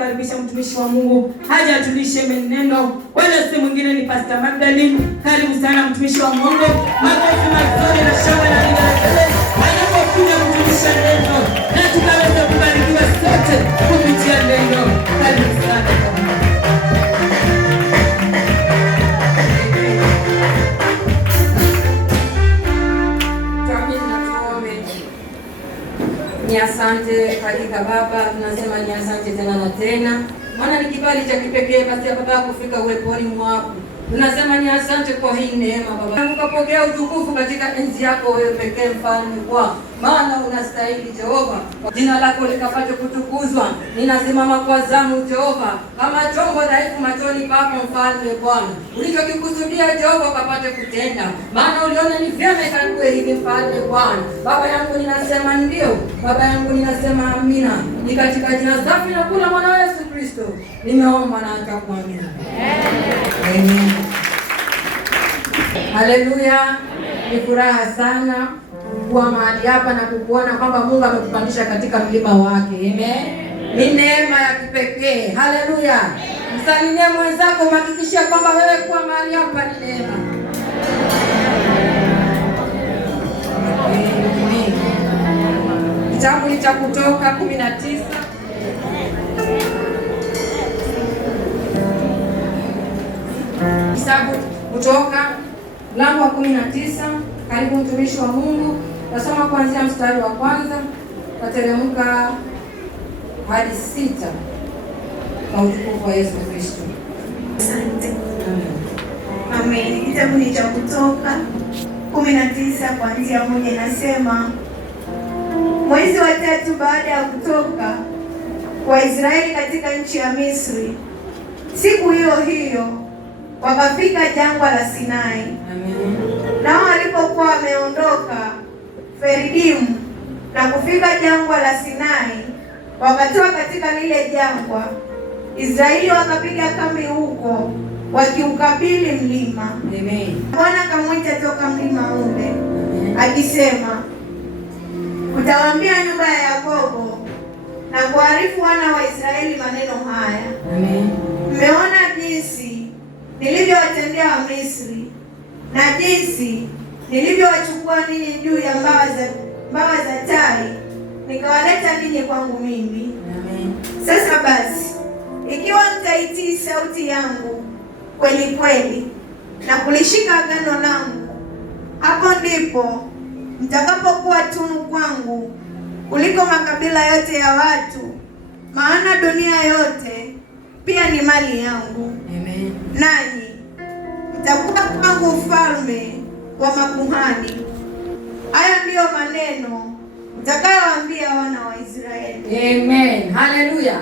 kumkaribisha mtumishi wa Mungu haja atulishe neno. Wala si mwingine ni Pastor Magdalene. Karibu sana mtumishi wa Mungu. Makofi mazuri na shangwe na vigelegele. Anapokuja mtumisha neno na tukaweza kubarikiwa sote kupitia neno. Karibu sana. Ni asante hakika Baba, tunasema ni asante tena na tena, maana ni kibali cha kipekee basi ya Baba kufika uweponi mwako. Tunasema ni asante kwa hii neema Baba, ukapokea utukufu katika enzi yako wewe pekee, mfalme kwa maana unastahili Jehova. Jina lako likapate kutukuzwa. Ninasimama kwa zamu Jehova, kama chombo dhaifu machoni pako mfalme Bwana. Ulichokikusudia Jehova ukapate kutenda, maana uliona ni vyema ikawe hivi mfalme Bwana. Baba yangu ninasema ndio, Baba yangu ninasema amina. Ni katika jina safi na kula mwana Yesu Kristo nimeomba na nitakuamini. Amen. Haleluya. Ni furaha sana kuwa mahali hapa na kukuona kwamba Mungu amekupandisha katika mlima wake. Amen. Ni neema ya kipekee. Haleluya. Msalimie mwenzako, uhakikishie kwamba wewe kuwa mahali hapa ni neema. Kitabu cha Kutoka 19. Kitabu Kutoka mlango wa 19. Karibu mtumishi wa Mungu. Nasoma kuanzia mstari wa kwanza nateremka hadi 6 kwa utukufu wa Yesu Kristo. Asante. Amen. Kitabu ni cha Kutoka 19 kuanzia 1 nasema, mwezi wa 3 baada ya kutoka Waisraeli katika nchi ya Misri, siku hiyo hiyo wakafika jangwa la Sinai. Amen. Nao walipokuwa wameondoka Feridimu na kufika jangwa la Sinai, wakatoa katika lile jangwa. Israeli wakapiga kambi huko wakiukabili mlima. Amen. Bwana akamwita toka mlima ule akisema, utawaambia nyumba ya Yakobo na kuarifu wana wa Israeli maneno haya. Amen. Mmeona jinsi nilivyowatendea Wamisri na jinsi nilivyowachukua ninyi juu ya mbawa za tai nikawaleta ninyi kwangu mimi. Amen. Sasa basi, ikiwa mtaitii sauti yangu kweli kweli na kulishika agano langu, hapo ndipo mtakapokuwa tunu kwangu kuliko makabila yote ya watu, maana dunia yote pia ni mali yangu. Amen. Nanyi mtakuwa kwangu ufalme wa makuhani. Hayo ndiyo maneno mtakayowaambia wana wa Israeli. Amen. Haleluya.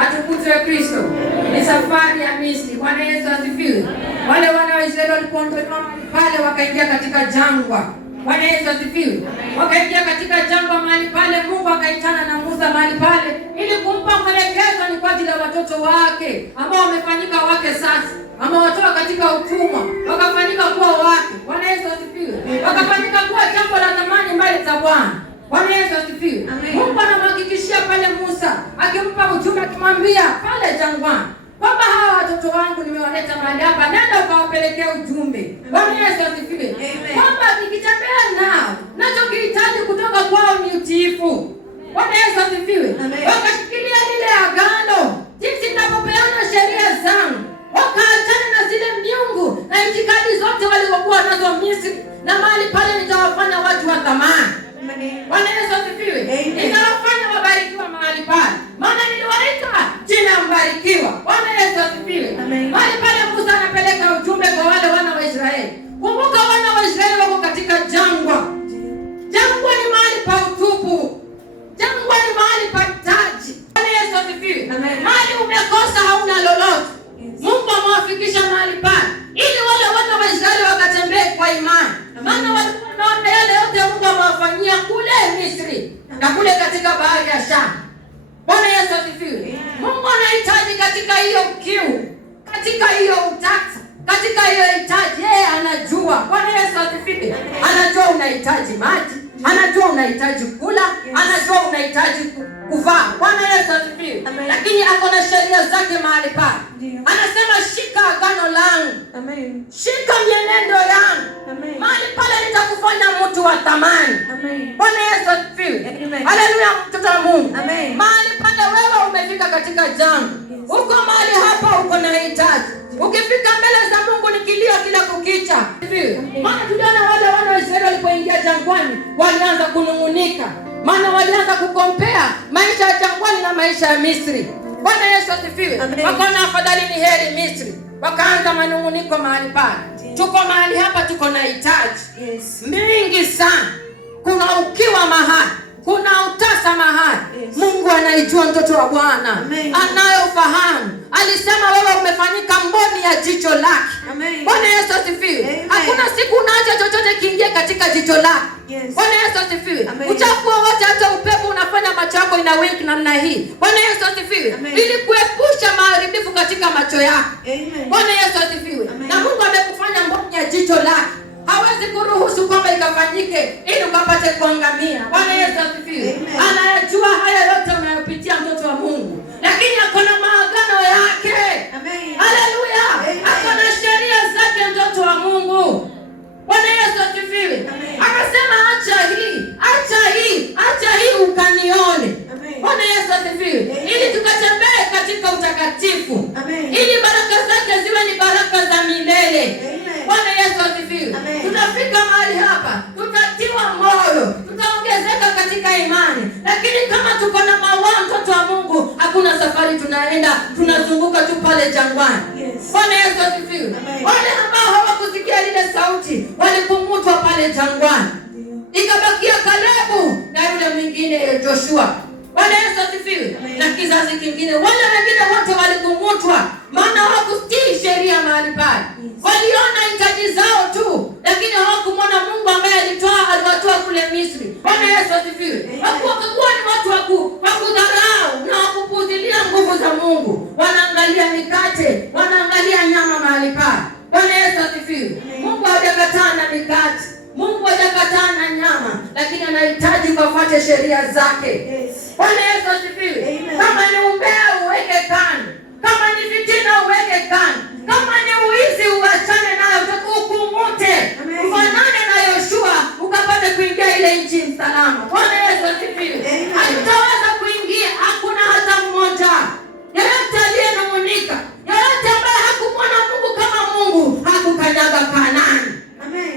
Atukuzwe Kristo. Ni safari ya Misri. Bwana Yesu asifiwe. Wale wana wa Israeli walipoondoka pale wakaingia katika jangwa. Bwana Yesu asifiwe. Wakaingia katika jangwa mahali pale, Mungu akaitana na Musa mahali pale ili kumpa mwelekezo ni kwa ajili ya watoto wake ambao wamefanyika wake sasa. Ama watoa katika utumwa wakafanyika kuwa wake. Bwana Yesu asifiwe. Wakafanyika kuwa jambo la thamani mbele za Bwana. Bwana Yesu asifiwe. Mungu anamhakikishia pale Musa, akimpa ujumbe akimwambia pale jangwani kwamba hawa watoto wangu nimewaleta mahali hapa, nenda ukawapelekea ujumbe. Bwana Yesu asifiwe. Kwamba nikitembea nao, nachokihitaji kutoka kwao ni utiifu. Bwana Yesu asifiwe. Wakashikilia lile agano, jinsi ninapopeana sheria zangu, wakaachana na zile miungu na itikadi zote waliokuwa nazo Misri, na mahali pale nitawafanya watu wa thamani. Bwana Yesu asifiwe. Nitawafanya wabarikiwa mahali pale, maana niliwaita jina mbarikiwa. Bwana Yesu asifiwe. Mahali pale Musa anapeleka ujumbe kwa wale wana wa Israeli. Kumbuka wana wa Israeli wako katika jangwa. Jangwa ni mahali pa utupu. Jangwa ni mahali pa taji. Bwana Yesu asifiwe. Mahali umekosa hauna lolote, Mungu amewafikisha mahali pale ili wale wana wa Israeli wakatembee kwa imani. Maana walikuwa wanaona yale yote Mungu amewafanyia kule Misri na kule katika bahari ya Shamu. Bwana Yesu asifiwe. Mungu anahitaji katika hiyo kiu, katika hiyo utata, katika hiyo hitaji, yeye anajua. Bwana Yesu asifiwe. Anajua unahitaji maji, anajua unahitaji kula, anajua unahitaji kuvaa. Bwana Yesu asifiwe. Lakini ako na sheria zake mahali pale. Anasema shika agano langu. Amen. Shika mienendo yangu. Amen. Mahali pale nitakufanya mtu wa thamani. Amen. Bwana Yesu asifiwe. Amen. Haleluya, mtoto wa Mungu. Amen. Mahali pale wewe umefika katika jangwa. Uko mahali hapa uko na hitaji. Ukifika mbele za Mungu ni kilio kila kukicha. Maana tuliona wale wana wa Israeli walipoingia jangwani walianza kunungunika. Maana walianza kukompea maisha ya jangwani na maisha ya Misri. Bwana Yesu asifiwe. Wakaona afadhali ni heri Misri. Wakaanza manunguniko mahali pale. Tuko mahali hapa tuko na hitaji mingi sana. Kuna ukiwa mahali, kuna utasa mahali. Mungu anaijua mtoto wa Bwana. Anayofahamu. Alisema wewe umefanyika mboni ya jicho lake. Bwana Yesu asifiwe. Hakuna siku unaacha chochote kiingie katika jicho lake. Bwana Yesu asifiwe. Uchafu wote hata upepo unafanya macho yako ina wink namna hii. Bwana Yesu asifiwe. Ili kuepusha maharibifu katika macho yako. Bwana Yesu asifiwe. Na Mungu amekufanya mboni ya jicho lake. Hawezi kuruhusu kwamba ikafanyike ili ukapate kuangamia. Bwana Yesu asifiwe. Anayajua haya yote unayopitia mtoto wa Mungu. Lakini akona maagano yake. Haleluya. Akona sheria zake mtoto wa Mungu. Bwana Yesu asifiwe. Akasema acha hii ukanione. Bwana Yesu asifiwe. Ili tukatembee katika utakatifu. Ili baraka zake ziwe ni baraka za milele. Bwana Yesu asifiwe. Tutafika mahali hapa, tutatiwa moyo, tutaongezeka katika imani. Lakini kama tuko na mawa mtoto wa Mungu, hakuna safari tunaenda, tunazunguka tu pale jangwani. Bwana Yesu asifiwe. Wale ambao hawakusikia lile sauti, walipumutwa pale jangwani. Ikabakia Kalebu na yule mwingine Joshua. Bwana Yesu asifiwe. Na kizazi kingine, wale wengine wote walipumutwa, maana hawakutii sheria mahali pale. Waliona hitaji zao tu, lakini hawakumwona Mungu ambaye aliwatoa kule Misri. Bwana Yesu asifiwe. Hawakuwa ni watu wa kudharau na wakupuuzilia nguvu za Mungu. Wanaangalia mikate, wanaangalia nyama mahali pale. Bwana Yesu asifiwe. Mungu hajakataa na mikate. Mungu hajakataa na nyama, lakini anahitaji kufuata sheria zake. Bwana Yesu asifiwe. Kama ni umbea uweke kando. Kama ni fitina uweke kando. Kama ni uizi uachane nayo, utakukumute. Ufanane na Yoshua ukapate kuingia ile nchi salama. Bwana Yesu asifiwe. Hatutaweza kuingia, hakuna hata mmoja. Yeyote aliyenung'unika, yeyote ambaye hakumwona Mungu kama Mungu, hakukanyaga Kanaani.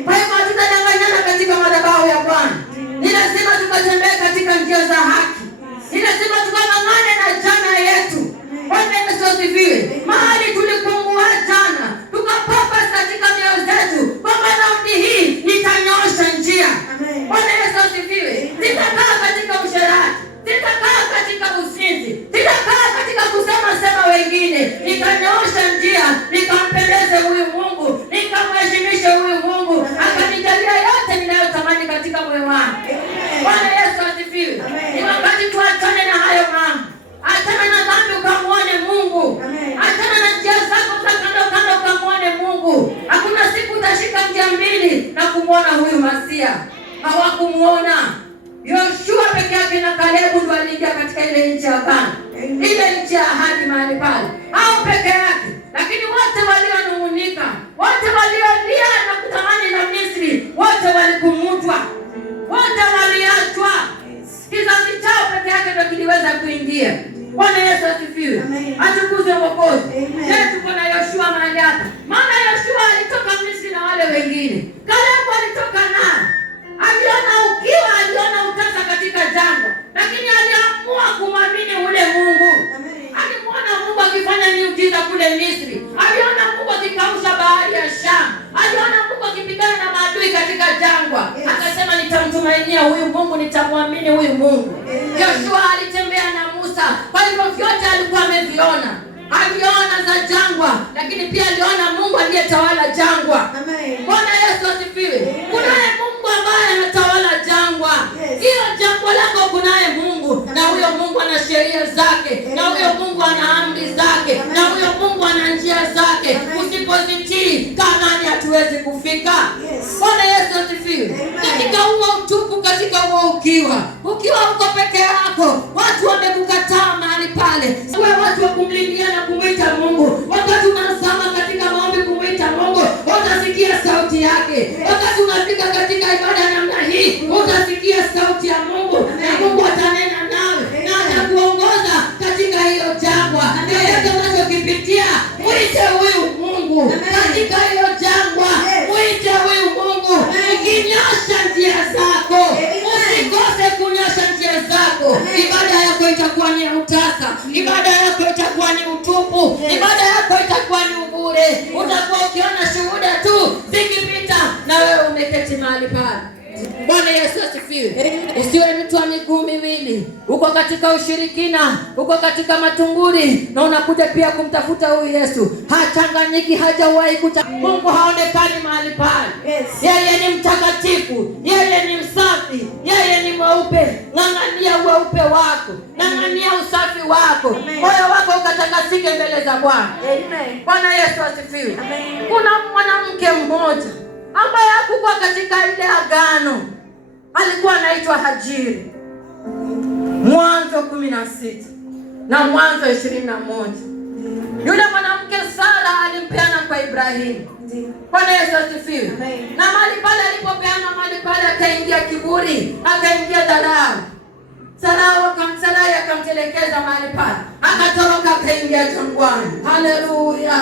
Kwa hivyo hatutadanganyana katika madhabahu ya Bwana. Ni lazima tukatembee katika njia za haki. Ni lazima tukang'ang'ane na jana yetu. Bwana Yesu asifiwe. Mahali tulipungua jana, tukapapa katika mioyo zetu kwamba raundi hii nitanyoosha njia. Bwana Yesu asifiwe. Sitakaa katika usherati, sitakaa katika usinzi, sitakaa katika kusema wengine. Nitanyoosha njia, nikampendeze huyu Mungu, nikamheshimishe huyu Mungu, akanijalia yote ninayotamani katika moyo wangu. Bwana Yesu asifiwe. Ni wakati tuachane na hayo mambo. Achana na dhambi ukamwone Mungu. Achana na njia zako za kando ukamwone Mungu. Hakuna siku utashika njia mbili na kumwona huyu Masia. Hawakumuona. Yoshua peke yake na Kalebu ndio waliingia katika ile nchi ya Bwana. Ile nchi ya ahadi mahali pale. Hao peke yake. Lakini wote walionung'unika, wote waliolia na kutamani na Misri, wote walikumutwa. Wote waliachwa. Kizazi chao peke yake ndio kiliweza kuingia. Bwana Yesu asifiwe. Atukuzwe Mwokozi. Leo tuko na Yoshua mahali hapa. Maana Yoshua alitoka Misri na wale wengine. Kalebu alitoka nao. Aliona ukiwa, aliona utasa katika jangwa. Lakini aliamua kumwamini ule Mungu. Alimwona Mungu akifanya miujiza kule Misri. Aliona Mungu akikausha bahari ya Shamu. Aliona Mungu akipigana na maadui katika jangwa. Akasema nitamtumainia huyu Mungu, nitamwamini huyu Mungu. Yoshua alitembea na Musa. Kwa hivyo vyote alikuwa ameviona. Aliona za jangwa, lakini pia aliona Mungu aliyetawala jangwa. Bwana Yesu asifiwe. Kunaye Mungu ambaye anatawala jangwa. Hiyo jangwa lako kunaye Mungu, na huyo Mungu ana sheria zake, na huyo Mungu ana amri zake, na huyo Mungu ana njia zake. Usipozitii, Kanaani hatuwezi kufika. Bwana Yesu asifiwe. Katika huo utupu, katika huo ukiwa uko peke yako, watu wamekukataa mahali pale. Wewe watu unapoingia na kumwita Mungu, wakati unazama katika maombi kumwita Mungu, utasikia sauti yake. Wakati unafika katika ibada namna hii, utasikia sauti ya Mungu, na Mungu atanena nawe na atakuongoza katika hiyo jangwa. Yoyote unachokipitia, mwite huyu Mungu katika hiyo jangwa. Mwite huyu Mungu, ukinyosha njia zako, usikose kunyosha njia zako. Ibada yako itakuwa ni utasa, ibada yako itakuwa ni utupu, ibada yako itakuwa ni ubure. Utakuwa ukiona shuhuda tu zikipita na wewe umeketi mahali pale. Bwana Yesu asifiwe. Usiwe mtu wa miguu miwili, uko katika ushirikina, uko katika matunguri, na unakuja pia kumtafuta huyu Yesu. Hachanganyiki, hajawahi Mungu haonekani mahali pale. Yeye ni mtakatifu, yeye ni msafi, yeye ni mweupe. Ng'ang'ania weupe wako, ng'ang'ania usafi wako, moyo wako ukatakasike mbele za Bwana. Bwana Yesu asifiwe. Kuna mwanamke mmoja ambaye hakuwa katika ile agano, alikuwa anaitwa Hajiri. Mwanzo 16 na Mwanzo 21. Yule mwanamke Sara alimpeana kwa Ibrahimu. Bwana Yesu asifiwe. Na mahali pale alipopeana, mahali pale akaingia kiburi, akaingia dharau. Sarai akamtelekeza mahali pale, akatoroka akaingia jangwani. Haleluya.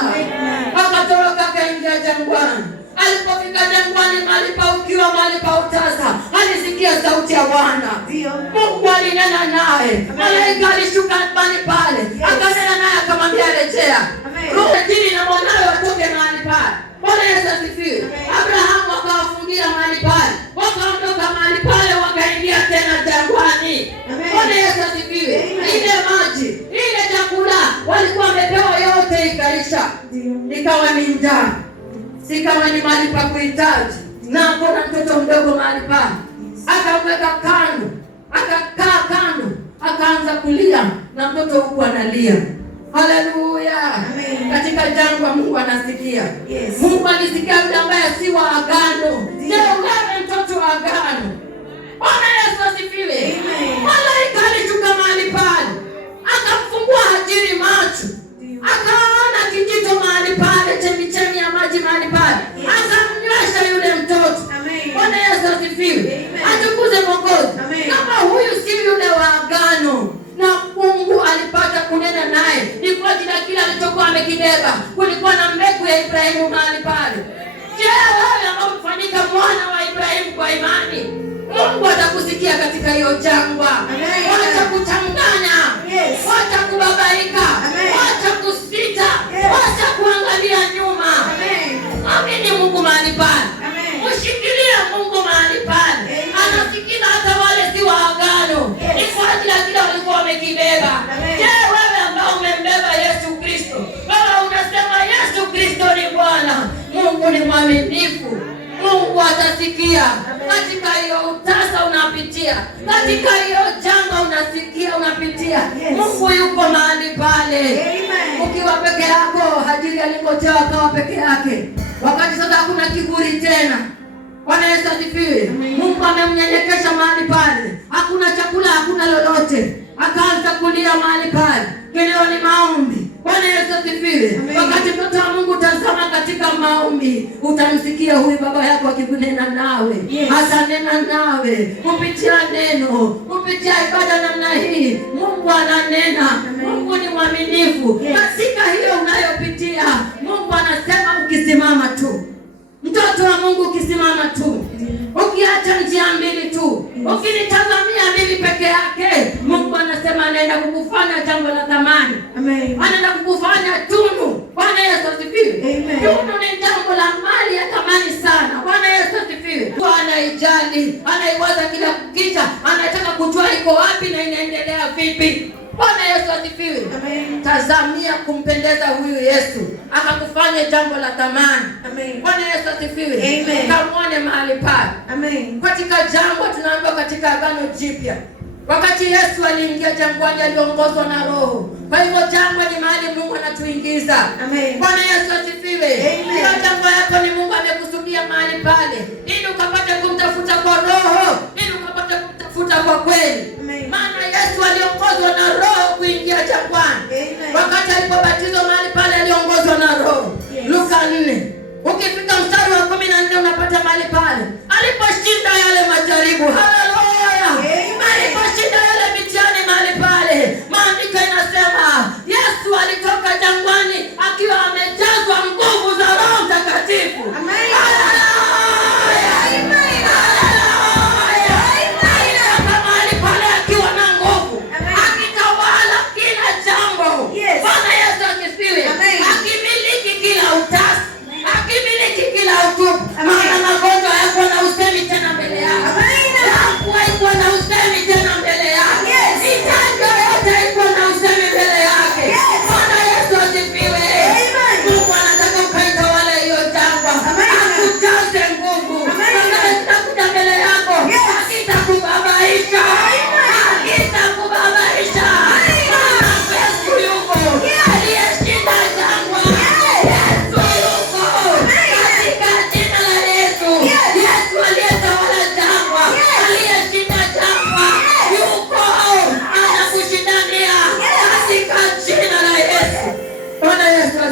Akatoroka akaingia jangwani. Alipofika jangwani, mahali pa ukiwa, mahali pa utasa, alisikia sauti ya Bwana. Mungu alinena naye. Malaika alishuka mahali pale, akanena naye akamwambia rejea. Hajiri na mwanawe watoke mahali pale. Bwana Yesu asifiwe. Abrahamu akawafungia mahali pale, wakaondoka mahali pale, wakaingia tena jangwani. Bwana Yesu asifiwe. Ile maji, ile chakula walikuwa wamepewa yote ikaisha, ikawa ni njaa, si kama ni mahali pa kuhitaji. Na kuna mtoto mdogo mahali pale, akamweka kando, akakaa kando, akaanza kulia, na mtoto huku analia. Haleluya. Katika jangwa Mungu anasikia. Mungu alisikia yule ambaye si wa agano. Leo wewe mtoto wa agano. Bwana Yesu asifiwe. Malaika alishuka mahali pale, akamfungua Hajiri macho, akaona kijito mahali pale, chemichemi ya maji mahali pale, akamnywesha yule mtoto. Bwana Yesu asifiwe. Atukuze Mwokozi. Kama huyu si yule wa agano, na Mungu alipata kunena naye, ni kwa ajili ya kile alichokuwa amekibeba. Kulikuwa na mbegu ya Ibrahimu mahali pale. Je, wewe ambao umefanyika mwana wa Ibrahimu kwa imani, Mungu atakusikia katika hiyo jangwa. Wacha kuchanganya, wacha kubabaika, wacha kusita, wacha kuangalia nyuma. Amini Mungu mahali pale. Ushikilie Mungu mahali pale. Anasikia hata wale si wa agano. Ni kwa ajili ya kile walikuwa wamekibeba. Je, wewe ambao umembeba Yesu Kristo, wewe unasema Yesu Kristo ni Bwana, Mungu ni mwaminifu. Mungu atasikia katika hiyo utasa unapitia, katika hiyo janga unasikia unapitia. Mungu yuko mahali pale. Ukiwa peke yako, Hajiri alingojewa akawa peke yake. Wakati sasa hakuna kiburi tena. Bwana Yesu asifiwe. Mungu amemnyenyekesha mahali pale. Hakuna chakula, hakuna lolote. Akaanza kulia mahali pale. Kilio ni maombi. Bwana Yesu asifiwe. Wakati mtoto wa Mungu tazama katika maombi, utamsikia huyu baba yako akikunena nawe. Atanena nawe kupitia neno, kupitia ibada namna hii. Mungu ananena. Mungu ni mwaminifu. Katika hiyo unayopitia, Mungu anasema ukisimama tu. Mtoto wa Mungu ukisimama tu, ukiacha njia mbili tu, ukinitazamia mimi peke yake, Mungu anasema anaenda kukufanya jambo la thamani. Anaenda kukufanya tunu. Bwana Yesu asifiwe. Tunu ni jambo la mali ya thamani sana. Bwana Yesu asifiwe. Anaijali, anaiwaza kila kukicha, anataka kujua iko wapi na inaendelea vipi. Bwana Yesu asifiwe. Tazamia kumpendeza huyu Yesu, akakufanya jambo la thamani. Bwana Yesu asifiwe. Kamwone mahali pale. Katika jangwa tunaambiwa katika Agano Jipya, wakati Yesu aliingia jangwani aliongozwa na Roho. Kwa hivyo jangwa ni mahali Mungu anatuingiza. Bwana Yesu asifiwe. Kila jangwa yako ni Mungu amekusudia mahali pale, ili ukapate kumtafuta kwa Roho, ili ukapate kumtafuta kwa kweli. Maana Yesu aliongozwa na Roho kuingia jangwani. Wakati alipo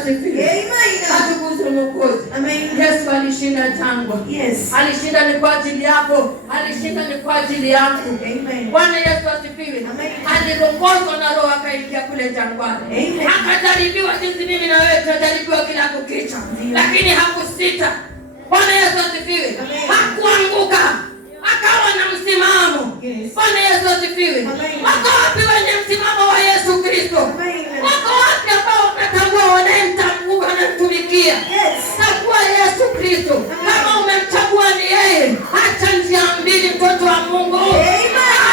asifiwe. Amen. Atukuzwe Mwokozi. Amen. Yesu alishinda jangwa. Yes. Alishinda ni kwa ajili yako. Alishinda ni kwa ajili yangu. Amen. Bwana Yesu asifiwe. Amen. Aliongozwa na Roho akaingia kule jangwani. Amen. Akajaribiwa jinsi mimi na wewe tunajaribiwa kila kukicha. Lakini hakusita. Bwana Yesu asifiwe. Hakuanguka. Akawa na msimamo. Yes. Bwana Yesu asifiwe. Wako wapi wenye msimamo wa Yesu Kristo? Wako wapi ambao wanatambua wanayemtambua wanamtumikia? Yes. Chagua Yesu Kristo. Kama umemchagua ni yeye, acha njia mbili, mtoto wa Mungu.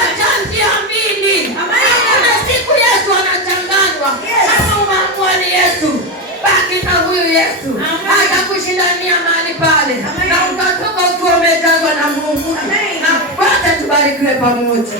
Acha njia mbili. Kuna siku Yesu anachanganywa. Kama umeamua ni Yesu, baki na huyu Yesu. Atakushindania mahali pale. Na utatoka ukiwa umejazwa na Mungu. Na Bwana tubarikiwe pamoja.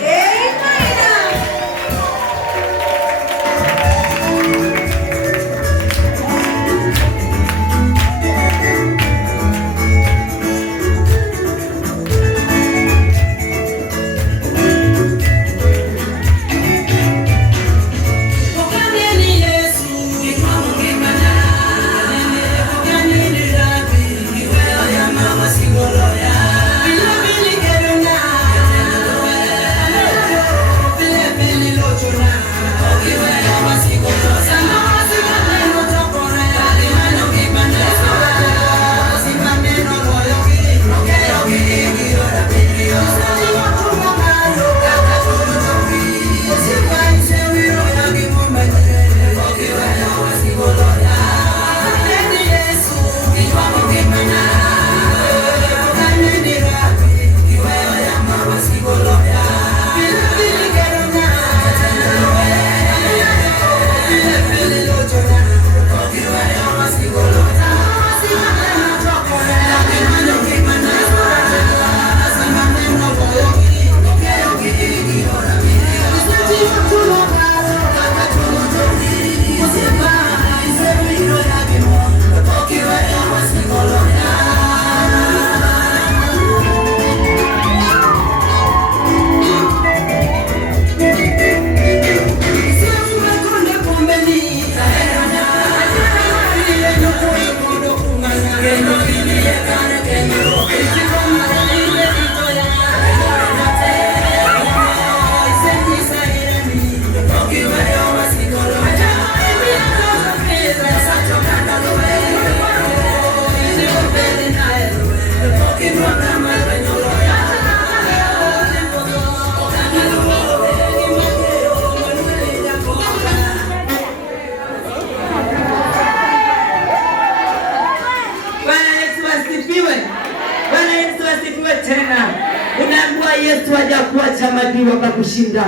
Unaambiwa Yesu hajakuacha maadui wakakushinda.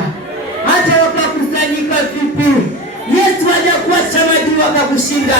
Hata wakakusanyika vipi, Yesu hajakuacha maadui wakakushinda.